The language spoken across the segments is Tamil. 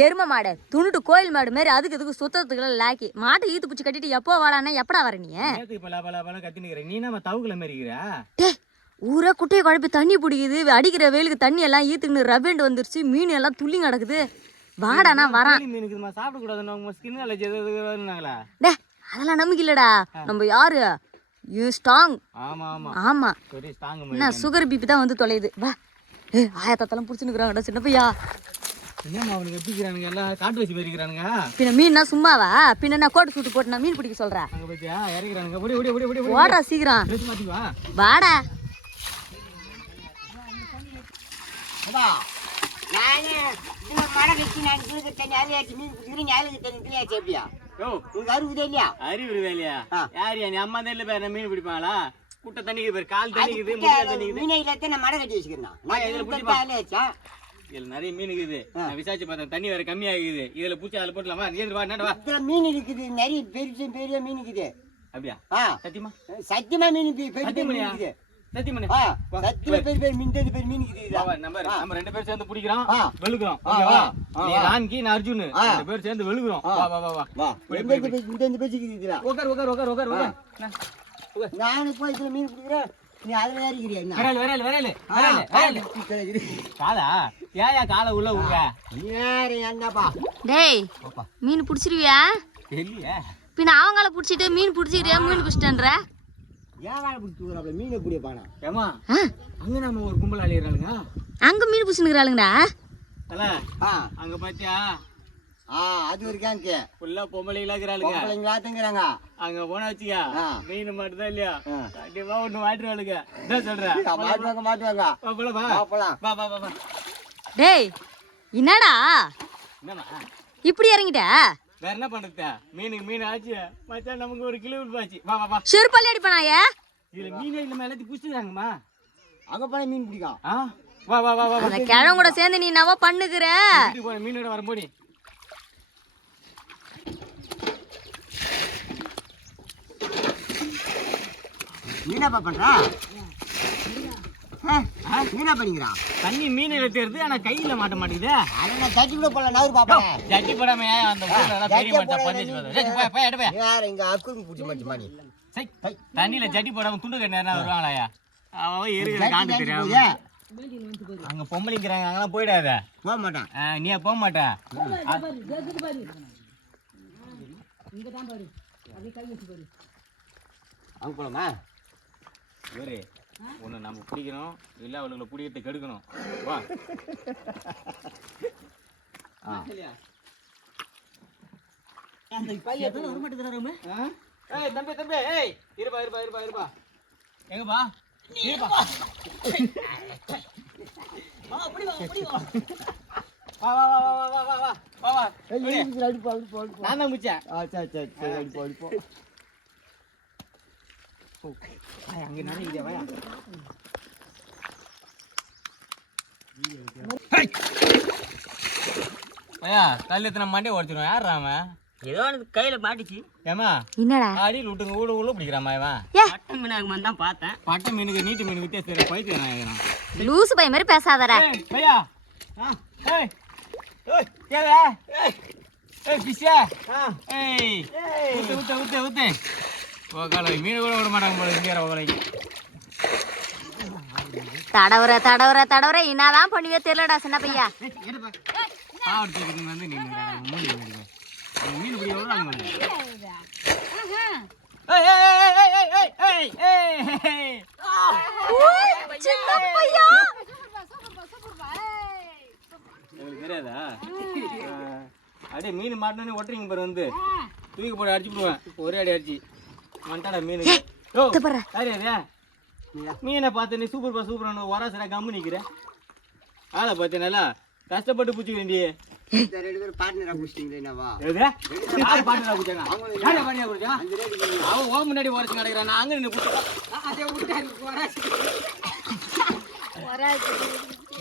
எரும மாடு துணுட்டு கோயில் மாடு மாதிரி அதுக்கு இதுக்கு சுத்தத்துக்குள்ள லாக்கி மாட்டை ஈத்து பிடிச்சி கட்டிட்டு எப்போ வாடானா எப்படா வர நீ நீ நம்ம தவுக்குல மாரிக்கிற ஊரே குட்டையை குழப்பி தண்ணி பிடிக்குது அடிக்கிற வெயிலுக்கு தண்ணி எல்லாம் ஈத்துக்குன்னு ரவ்வேண்டு வந்துருச்சு மீன் எல்லாம் துள்ளி கிடக்குது வாடானா வரான் சாப்பிடக்கூடாது ஸ்கின் அலர்ஜி எதுனாங்களா டே அதெல்லாம் நம்பிக்கை இல்லடா நம்ம யாரு ஸ்ட்ராங் ஆமா ஆமா ஆமா சரி ஸ்ட்ராங் என்ன சுகர் பிபி தான் வந்து தொலையுது வா ஆயத்தாத்தெல்லாம் பிடிச்சுன்னுக்குறாங்கடா சின்ன பையா என்னம்மா அவனுக்கு எப்படிக்கிறானுங்க எல்லாம் காட்டு வச்சு போயிருக்கிறானுங்க பின்ன மீன்னா சும்மாவா பின்ன நான் கோட்டு சூட்டு போட்டு நான் மீன் பிடிக்க சொல்றேன் அங்க பத்தியா இறக்குறானுங்க ஓடி ஓடி ஓடி ஓடி ஓடுறா சீக்கிரம் மாத்தி வா வாடா அப்பா நானே இதுல மழை கட்டி நான் குளிக்க தண்ணி அரையாச்சு மீன் குடிக்கிறேன் ஞாயிறு தண்ணி தெரியாச்சு எப்படியா உனக்கு அறிவுதே இல்லையா அறிவு வேலையா யாரியா நீ அம்மா தான் பேர் மீன் பிடிப்பாங்களா குட்டை தண்ணிக்கு பேர் கால் தண்ணிக்குது முட்டை தண்ணிக்குது மீனை இல்லாத நான் மழை கட்டி வச்சுக்கிறேன் நான் இதுல பிடிப்பா இதுல நிறைய மீன் இருக்குது நான் விசாரிச்சு பார்த்தேன் தண்ணி வேற கம்மியா இருக்குது இதுல பூச்சி அதுல போட்டலாமா நீ வா வா இதுல மீன் இருக்குது நிறைய பெரிய பெரிய மீன் இருக்குது அப்படியா சத்தியமா சத்தியமா மீன் பெரிய மீன் இருக்குது சத்தியமா சத்தியமா பெரிய பெரிய மீன் பெரிய மீன் இருக்குது நம்ம ரெண்டு பேரும் சேர்ந்து பிடிக்கிறோம் வெளுக்குறோம் ஓகேவா நீ ரான்கி நான் அர்ஜுன் ரெண்டு பேரும் சேர்ந்து வெளுக்குறோம் வா வா வா வா இந்த பேசிக்குது இதுல உட்கார் உட்கார் உட்கார் உட்கார் உட்கார் நான் போய் இதுல மீன் பிடிக்கிறேன் நீ அதுல ஏறிக்கிறியா என்ன வரல வரல வரல வரல காலா ஏயா காலை உள்ள உங்க யாரு என்னப்பா டேய் மீன் பிடிச்சிருவியா தெரியல பின்ன அவங்கள பிடிச்சிட்டு மீன் பிடிச்சிக்கிறியா மீன் பிடிச்சிட்டேன்ற ஏன் வேலை பிடிச்சி மீனை பிடிப்பானா ஏமா அங்க நம்ம ஒரு கும்பல் அழியறாளுங்க அங்க மீன் பிடிச்சினுக்குறாளுங்கடா அல்ல அங்க பாத்தியா அது ஒரு கேங்கு ஃபுல்லா பொம்பளைங்களா இருக்கிறாளுங்க பொம்பளைங்களா தங்குறாங்க அங்க போனா வச்சியா மீன் மட்டும் தான் இல்லையா கண்டிப்பா ஒண்ணு மாட்டுவாளுங்க என்ன சொல்ற மாட்டுவாங்க மாட்டுவாங்க போலாம் வா வா வா வா டேய் என்னடா என்னமா இப்படி இறங்கிட்ட வேற என்ன பண்றது மீனுக்கு மீன் ஆச்சு மச்சான் நமக்கு ஒரு கிலோ உள்பாச்சு வா வா வா செருப்பள்ளி அடிப்பனாயே இதுல மீனே இல்ல எல்லாத்தையும் புடிச்சுறாங்கம்மா அங்க போன மீன் பிடிக்கும் வா வா வா வா அந்த கிழவன் கூட சேர்ந்து நீ என்னவோ பண்ணுகிற மீனோட வர போடி மீனப்பா பண்றா மீனா பண்ணிக்கிறா தண்ணி மீன் எடுத்துறது ஆனா கையில மாட்ட மாட்டேங்குது நான் தட்டி கூட போல நவரு பாப்பேன் ஜட்டி போடாம அந்த பெரிய மாட்டா பஞ்சு யார் இங்க அக்குங்க பூச்சி மாட்டி மாடி தண்ணியில ஜட்டி போடாம துண்டு கட்டினா வருவாங்களாயா அவன் இருக்கிற காண்டு தெரியாம அங்க பொம்பளைங்கிறாங்க அங்கெல்லாம் போயிடாத போக மாட்டான் நீ போக மாட்ட அங்க போலாமா வேறு ஒன்று நம்ம பிடிக்கணும் இல்லை அவளுங்களை பிடிக்கிறதுக்கு கெடுக்கணும் வா தம்பி தம்பி ஏய் இருப்பா இருப்பா இருப்பா இருப்பா எங்கப்பா இருப்பா வா வா வா வா வா வா வா வா வா நான் தான் முடிச்சேன் அடிப்போம் அங்க நினைக்கிறியா வா ஐயா கல்யாணத்துல மண்டே உடச்சிடும் யார் அவன் ஏதோ எனக்கு கையில மாட்டிச்சு ஏமா என்னடா அடியில் விட்டுங்க ஊட உள்ள பிடிக்கிறாமா இவன் பட்டை மீனாகுமான்னு தான் பார்த்தேன் பட்டை மீனுக்கு நீட்டு மீனுக்கு வித்தியாசம் பயிற்சி லூசு பையன் மாதிரி பேசாதடா பையா ஏய் ஏய் ஏய் பிஷா ஏய் ஊத்து ஊத்து ஊத்து ஊத்து ஓகே மீன் கூட விட மாட்டாங்க போல இங்கே ஓகே தடவுற தடவுற தடவுற என்னதான் பண்ணுவே தெரியலடா சின்ன பையா பாவத்துக்கு வந்து நீ மீன் பிடி எவ்வளோ தெரியாதா அப்படியே மீன் மாட்டினே ஒட்டுறீங்க பாரு வந்து தூக்கி போட்டு அடிச்சு போடுவேன் ஒரே அடி அடிச்சு வந்துட்டாடா மீன் யாரு மீனை பார்த்து நீ சூப்பர்ப்பா சூப்பரான ஒராசரா கம்மு நிற்கிற ஆளை பார்த்து நல்லா கஷ்டப்பட்டு பிடிச்சிக்கிறேன்டி ரெண்டு பேரும் பார்ட்னரா பிடிச்சிட்டீங்களேவா யார் பார்ட்னரா பிடிச்சாங்க யாரா பார்ட்னரா பிடிச்சா அவன் ஓ முன்னாடி உரைச்சு கிடக்குறான் நான் அங்கே நின்று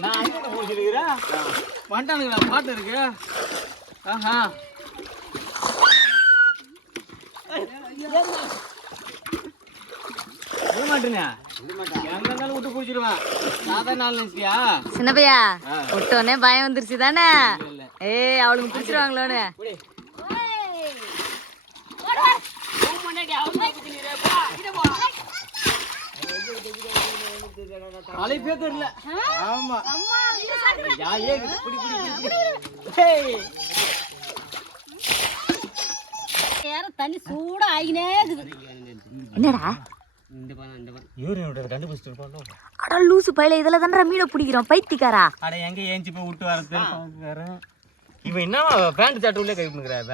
நான் அங்கே பிடிச்சிருக்கிறேன் வந்துட்டானுங்களா பாட்டு இருக்கு ஆஹா மாட்டேனே எங்க இருந்தாலும் விட்டு குடிச்சிருவேன் சாதாரண நாள் நினைச்சியா சின்ன பையா விட்டோன்னே பயம் வந்துருச்சு தானே ஏய் அவளுக்கு பிடிச்சிருவாங்களோன்னு. புடி. அழைப்பே தெரியல. ஆமா ஜாலியா இருக்குது. புடி புடி புடி புடி. ஹேய். தண்ணி சூடா ஆகினே என்னடா இவரு என்னோட கண்டுபிடிச்சிட்டு இருப்பானோ. அட லூசு பையில இதுல தானே மீனை பிடிக்கிறோம் பைத்தியக்காரா. அட எங்க ஏஞ்சி போய் விட்டு வரது பாக்குறேன். இவன் என்னவா பேண்ட் சட்டை உள்ளே கை பண்ணுகிறாவ.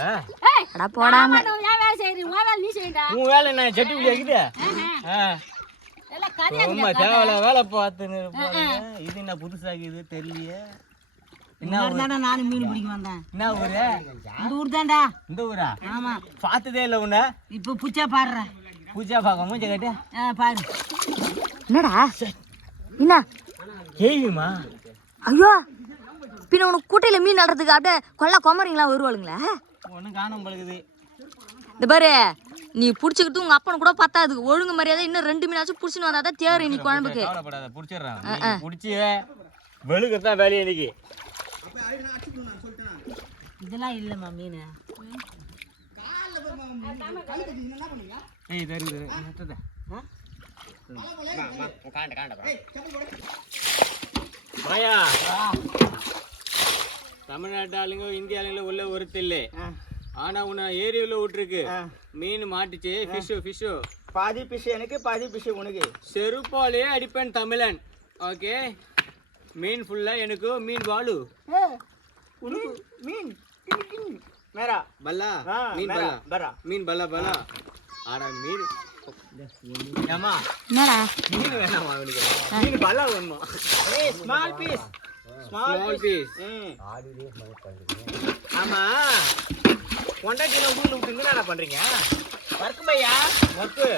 அட போடாம வேலை செய்யறீங்க வேலை நீ செய்யடா உன் வேலை என்ன சட்டி உள்ளே இருக்குது. ரொம்ப தேவையில்ல வேலை பார்த்துன்னு இருப்பாங்க. இது என்ன புதுசாகுது தெரியலையே. என்ன நானும் மீன் பிடிக்க வந்தேன். என்ன ஊரு? இந்த ஊர் தான்டா. இந்த ஊரா? ஆமா. பார்த்ததே இல்லை உன்னை. இப்ப பூச்சா பாடுறேன். பூஜா பார்க்க மூஞ்ச கேட்டு பாரு. என்னடா என்ன கேயுமா? ஐயோ பின்ன உனக்கு கூட்டையில மீன் நடுறதுக்கு அப்படியே கொல்ல கொமரிங்களா வருவாளுங்களா? ஒன்றும் காணாம பழகுது. இந்த பாரு நீ புடிச்சுக்கிட்டு உங்க அப்பனை கூட பத்தாது. ஒழுங்கு மரியாதை இன்னும் 2 மீனாச்சும் புடிச்சுன்னு வந்தாதான் தேறு நீ குழம்புக்கு. கவலைப்படாத பிடிச்சிடுறான். பிடிச்சி வெளுக்கத்தான் வேலையை இன்னைக்கு. இதெல்லாம் இல்லம்மா மீன். ஏய் தரு தரு மாயா தமிழ்நாட்டு ஆளுங்க இந்திய ஆளுங்கள உள்ள ஒருத்தில்லை. ஆனா உன்னை ஏரியில விட்டுருக்கு மீன் மாட்டுச்சு. ஃபிஷ் பாதி பிஷ் எனக்கு பாதி பிஷ் உனக்கு. செருப்பாலே அடிப்பேன் தமிழன். ஓகே மீன் ஃபுல்லா எனக்கு மீன் வாழு உனக்கு மீன் மேரா பல்லா மீன் மேரா பல்லா பரா மீன் பல்லா பல்லா. ஆனா மீன் ஏமா என்னடா மீன் வேணாமா அவனுக்கு? மீன் பல்லா வேணுமா? ஏய் ஸ்மால் பீஸ் ஸ்மால் பீஸ். ஆமா கொண்டாட்டின ஊர்ல விட்டு என்ன பண்றீங்க? வர்க்கு பையா ஒர்க்கு.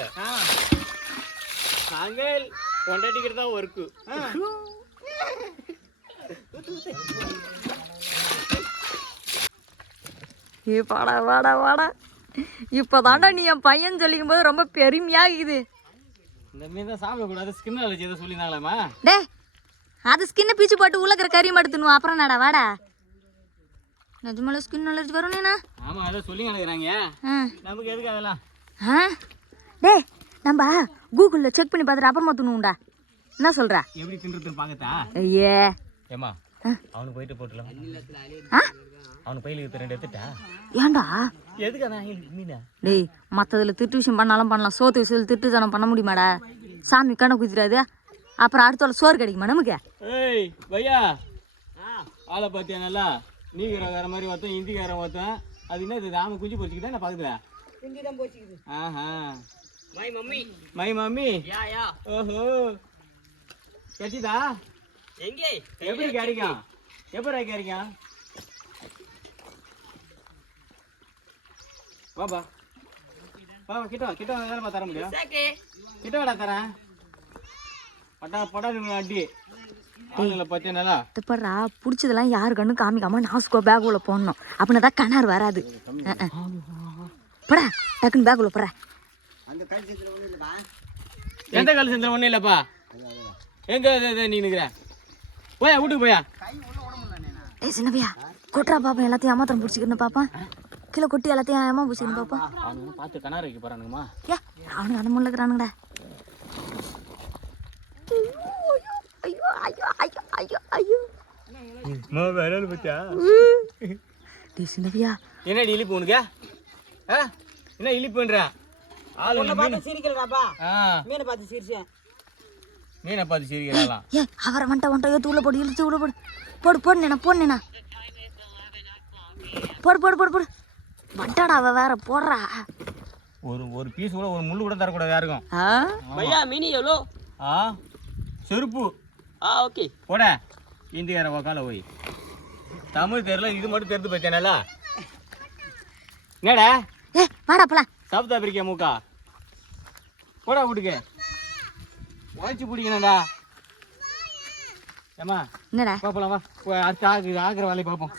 நாங்கள் கொண்டாட்டிக்கிறது தான் ஒர்க்கு. வாடா வாடா வாடா இப்பதாண்டா நீ என் பையன் சொல்லிக்கும் போது ரொம்ப பெருமையா இருக்குது. இந்த மீன் தான் சாப்பிடக்கூடாது ஸ்கின் அலர்ஜி எதை சொல்லியிருந்தாங்களாமா? டே அது ஸ்கின்னை பீச்சு போட்டு உள்ள இருக்கிற கறி மடுத்துணும். அப்புறம் நடா வாடா நிஜமால ஸ்கின் அலர்ஜி வரும் நீனா? ஆமா அதை சொல்லி நினைக்கிறாங்க. நமக்கு எதுக்கு அதெல்லாம்? டே நம்ம கூகுளில் செக் பண்ணி பார்த்துட்டு அப்புறமா துணுண்டா. என்ன சொல்ற? எப்படி தின்றதுன்னு பாக்கத்தா? ஐயே ஏமா அவனுக்கு போயிட்டு போட்டுலாம். அவனுக்கு பையிலுக்கு 2 எடுத்துட்டா. ஏன்டா? எதுக்கு அதான் மீனா? டேய் மற்றதில் திருட்டு விஷயம் பண்ணாலும் பண்ணலாம். சோத்து விஷயத்தில் திருட்டு தனம் பண்ண முடியுமாடா? சாமி கண்ணை குதிராது. அப்புறம் அடுத்த சோறு கிடைக்குமா நமக்கு? ஏய் பையா ஆளை பார்த்தியா நல்லா? நீங்கிறக்கார மாதிரி ஒருத்தன் ஹிந்திக்காரன் ஒருத்தன். அது என்ன இது? ஆமை குஞ்சு பொறிச்சிக்கிட்டா என்ன பார்க்குதுல? ஹிந்தி தான் போச்சுக்குது. ஆஹா மை மம்மி மை மம்மி. யா ஓஹோ கிடைச்சிதா? எங்கே எப்படி கிடைக்கும்? எப்படி கிடைக்கும்? வாபா வாபா கிட்ட வேலை தர முடியும்? கிட்ட வேலை தரேன். பட்டா அடி ஆளுங்களை பத்தியா நல்லா தப்பறா பிடிச்சதெல்லாம் யாரு கண்ணு காமிக்காம நாசுக்கோ பேக் உள்ள போடணும். அப்படின்னா தான் கணார் வராது. போடா டக்குன்னு பேக் உள்ள போற. எந்த கால செஞ்ச ஒன்றும் இல்லைப்பா. எங்க நீ நிற்கிற? போயா வீட்டுக்கு போயா. ஏய் சின்னப்பையா கொட்டுறா பாப்பா எல்லாத்தையும் ஏமாத்திரம் பிடிச்சிக்கணும் பாப்பா. கீழே கொட்டி எல்லாத்தையும் ஏமா பிடிச்சிக்கணும் பாப்பா. அவனுங்க பார்த்து கணார் வைக்க போறானுங்கம்மா. ஏ அவனுக்கு அந்த முள்ள இருக்கிறானுங்கடா. ஐயோ ஐயோ ஐயோ ஐயோ ஐயோ வேலை பத்தியா? டேய் சின்னப்பையா என்னடி இழிப்பு உனக்கு? என்ன இழிப்புன்ற? ஆளு பார்த்து சிரிக்கலடாப்பா. ஆ மீனை பார்த்து சிரிச்சேன். மீனை பார்த்து சிரிக்கிறாளாம். ஏ அவரை வந்துட்ட ஏத்து உள்ள போடு இழுத்து உள்ள போடு போடு போடுனேண்ணா போடுனேண்ணா போடு போடு போடு போடு வந்துட்டாடா அவ வேற போடுறா. ஒரு பீஸ் கூட ஒரு முள்ளு கூட தரக்கூடாது யாருக்கும். பையா மீனி எவ்வளோ? செருப்பு ஓகே போட. இந்தியார உக்கால போய் தமிழ் தெரியல இது மட்டும் தெரிந்து போச்சேனால. என்னடா ஏ வாடா போலாம். சவுத் ஆப்பிரிக்கா மூக்கா போடா வீட்டுக்கு உழைச்சி பிடிக்கணும்டா. ஏமா என்னடா பார்ப்பலாம் வா. அடுத்து ஆகிற வேலையை பார்ப்போம்.